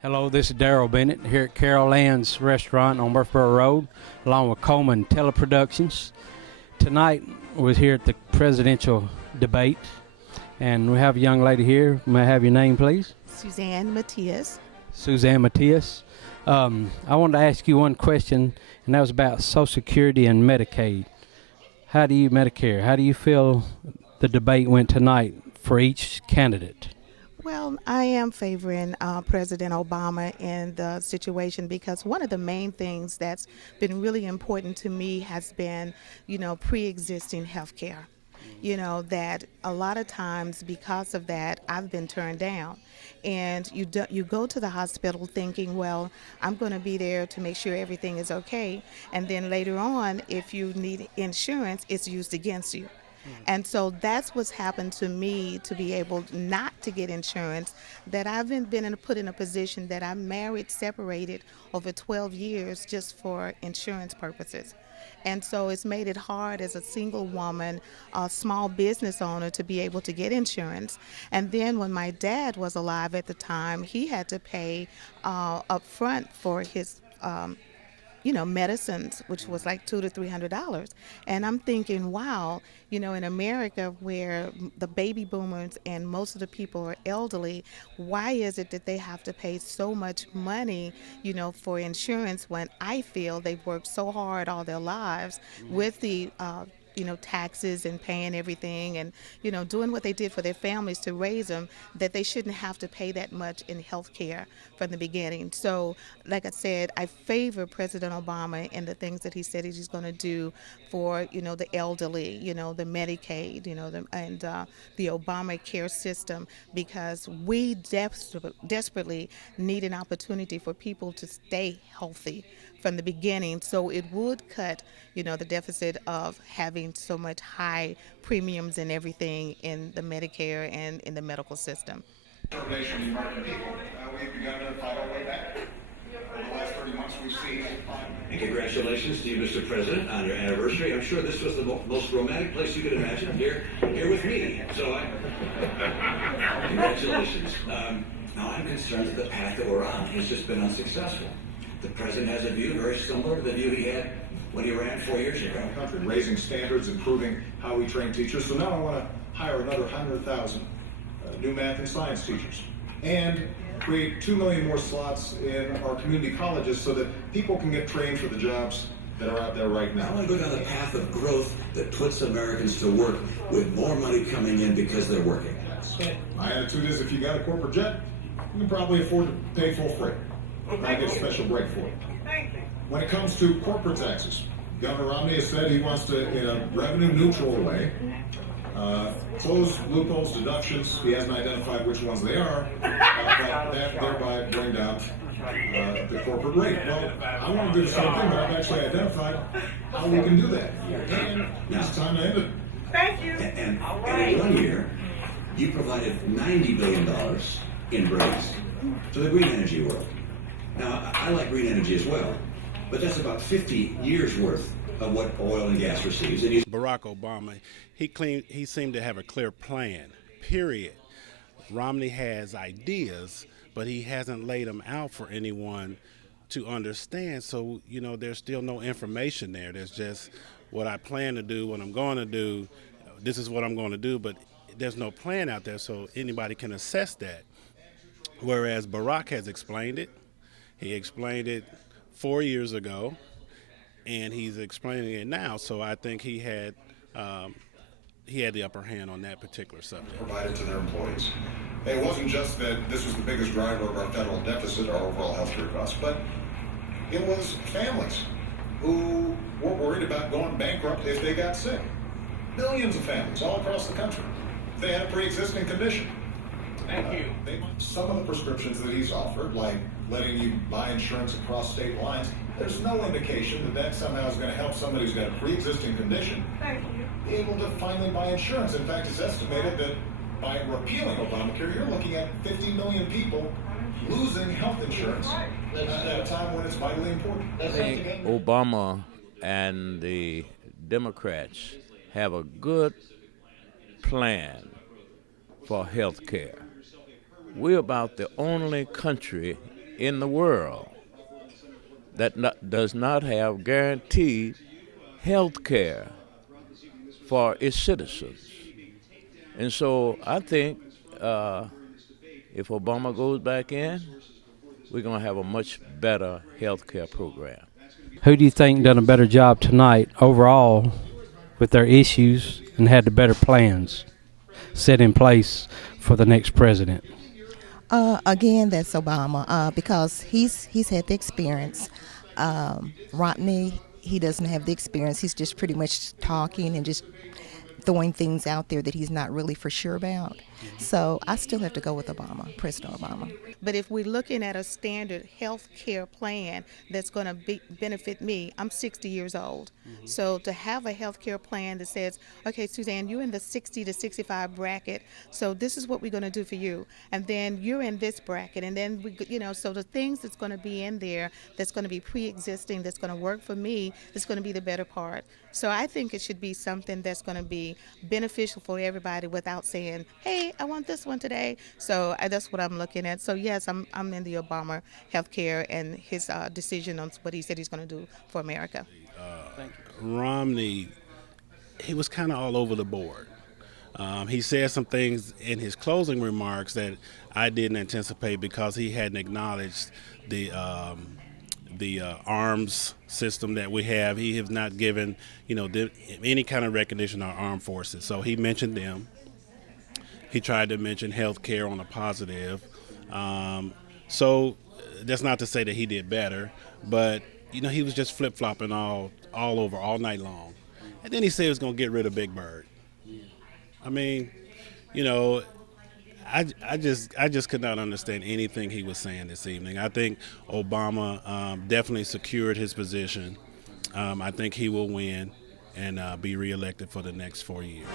Hello, this is Daryl Bennett here at Carol Ann's Restaurant on Murfreesboro Road, along with Coleman Teleproductions. Tonight, we're here at the presidential debate, and we have a young lady here. May I have your name, please? Suzanne Matias. Suzanne Matias. I wanted to ask you one question, and that was about Social Security and Medicaid. How do you Medicare? How do you feel the debate went tonight for each candidate? Well, I am favoring President Obama in the situation because one of the main things that's been really important to me has been, pre-existing health care. That a lot of times because of that, I've been turned down. And you go to the hospital thinking, well, I'm going to be there to make sure everything is okay. And then later on, if you need insurance, it's used against you. And so that's what's happened to me to be able not to get insurance, that I've put in a position that I'm married, separated over 12 years just for insurance purposes. And so it's made it hard as a single woman, a small business owner, to be able to get insurance. And then when my dad was alive at the time, he had to pay up front for his medicines, which was like $200 to $300. And I'm thinking, wow, in America where the baby boomers and most of the people are elderly, why is it that they have to pay so much money, for insurance when I feel they've worked so hard all their lives with the taxes and paying everything and, doing what they did for their families to raise them, that they shouldn't have to pay that much in health care from the beginning. So, like I said, I favor President Obama and the things that he said he's going to do for, the elderly, the Medicaid, and the Obamacare system, because we desperately need an opportunity for people to stay healthy from the beginning, so it would cut, the deficit of having so much high premiums and everything in the Medicare and in the medical system. Determination of the American people. We've begun to fight our way back. Over the last 30 months, we've seen. And congratulations to you, Mr. President, on your anniversary. I'm sure this was the most romantic place you could imagine. Here with me. So, congratulations. Now, I'm concerned that the path that we're on has just been unsuccessful. The president has a view very similar to the view he had when he ran 4 years ago. Country, raising standards, improving how we train teachers. So now I want to hire another 100,000 new math and science teachers and create 2 million more slots in our community colleges so that people can get trained for the jobs that are out there right now. I want to go down the path of growth that puts Americans to work with more money coming in because they're working. My attitude is if you got a corporate jet, you can probably afford to pay full freight. I get a special break for it. When it comes to corporate taxes, Governor Romney has said he wants to, in a revenue-neutral way, close loopholes, deductions. He hasn't identified which ones they are, but that thereby bring down the corporate rate. Well, I want to do the same thing, but I've actually identified how we can do that. And it's time to end it. Thank you. And in 1 year, you provided $90 billion in breaks to the green energy world. Now, I like green energy as well, but that's about 50 years worth of what oil and gas receives. And Barack Obama, he seemed to have a clear plan, period. Romney has ideas, but he hasn't laid them out for anyone to understand. So, there's still no information there. There's just what I plan to do, what I'm going to do. This is what I'm going to do, but there's no plan out there so anybody can assess that. Whereas Barack has explained it. He explained it 4 years ago, and he's explaining it now. So I think he had the upper hand on that particular subject. Provided to their employees. It wasn't just that this was the biggest driver of our federal deficit, our overall health care costs, but it was families who were worried about going bankrupt if they got sick. Millions of families all across the country. They had a pre-existing condition. Thank you. Some of the prescriptions that he's offered, like letting you buy insurance across state lines, there's no indication that somehow is going to help somebody who's got a pre-existing condition be able to finally buy insurance. In fact, it's estimated that by repealing Obamacare, you're looking at 50 million people losing health insurance at a time when it's vitally important. I think Obama and the Democrats have a good plan for health care. We're about the only country in the world that does not have guaranteed health care for its citizens. And so I think if Obama goes back in, we're going to have a much better health care program. Who do you think done a better job tonight overall with their issues and had the better plans set in place for the next president? Again, that's Obama, because he's had the experience. Romney, he doesn't have the experience. He's just pretty much talking and just throwing things out there that he's not really for sure about. So I still have to go with Obama, President Obama. But if we're looking at a standard health care plan that's going to benefit me, I'm 60 years old. So to have a health care plan that says, okay, Suzanne, you're in the 60 to 65 bracket, so this is what we're going to do for you. And then you're in this bracket. And then, so the things that's going to be in there that's going to be pre-existing, that's going to work for me, is going to be the better part. So I think it should be something that's going to be beneficial for everybody without saying, hey, I want this one today. So that's what I'm looking at. So yes, I'm in the Obama healthcare and his decision on what he said he's going to do for America. Romney, he was kind of all over the board. He said some things in his closing remarks that I didn't anticipate because he hadn't acknowledged the arms system that we have. He has not given, any kind of recognition of our armed forces. So he mentioned them. He tried to mention health care on a positive. So that's not to say that he did better, but, he was just flip-flopping all over all night long. And then he said he was going to get rid of Big Bird. I mean, I just could not understand anything he was saying this evening. I think Obama definitely secured his position. I think he will win and be reelected for the next 4 years.